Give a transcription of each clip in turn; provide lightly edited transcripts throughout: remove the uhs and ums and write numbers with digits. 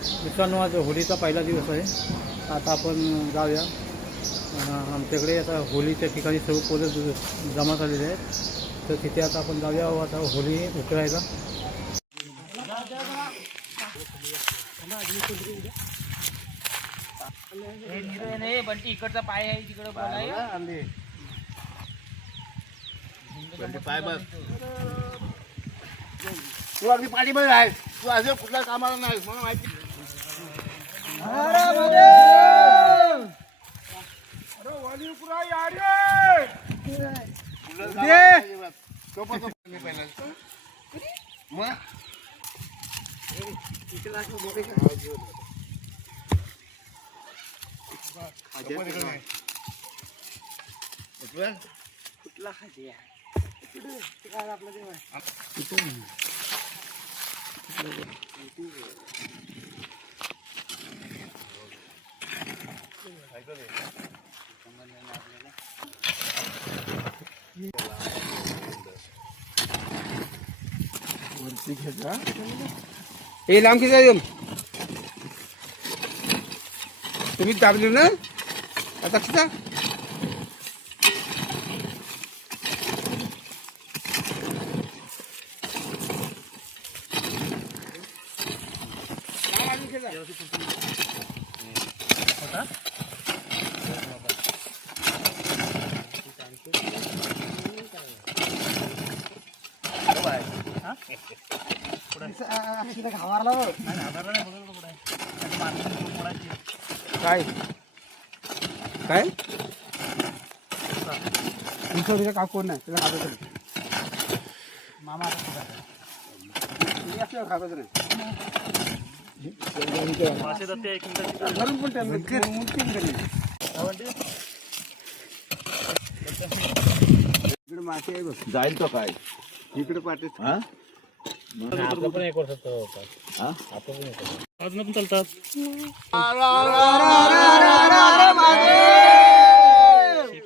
मित्रांनो, आज होळीचा पहिला दिवस आहे. आता आपण जाऊया. आमच्याकडे आता होळीच्या ठिकाणी सर्व पोलीस जमा झालेले आहेत, तर तिथे आता आपण जाऊया आता होळी उतरायला. बंटी इकडचा पाय आहे तिकडे पाय बस. तू अगदी पाठीमध्ये आहे. तू अजून कुठल्या कामाला नाही मला माहिती. कुठला खाते हे लांब किती आहे तुम्ही दाबली ना आता किती काय काय तुमचं काकूर नाही त्याला खात मामा खातच नाही. जाईल तो काय इकडे पाठी आपलं पण एक वर्ष आपण पण चालतात.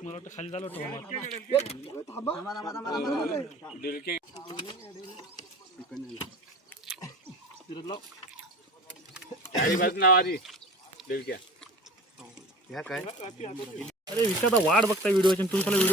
मला वाटतं खाली झालं होतं. अरे विचारता वाट बघता व्हिडिओ तुमचा व्हिडिओ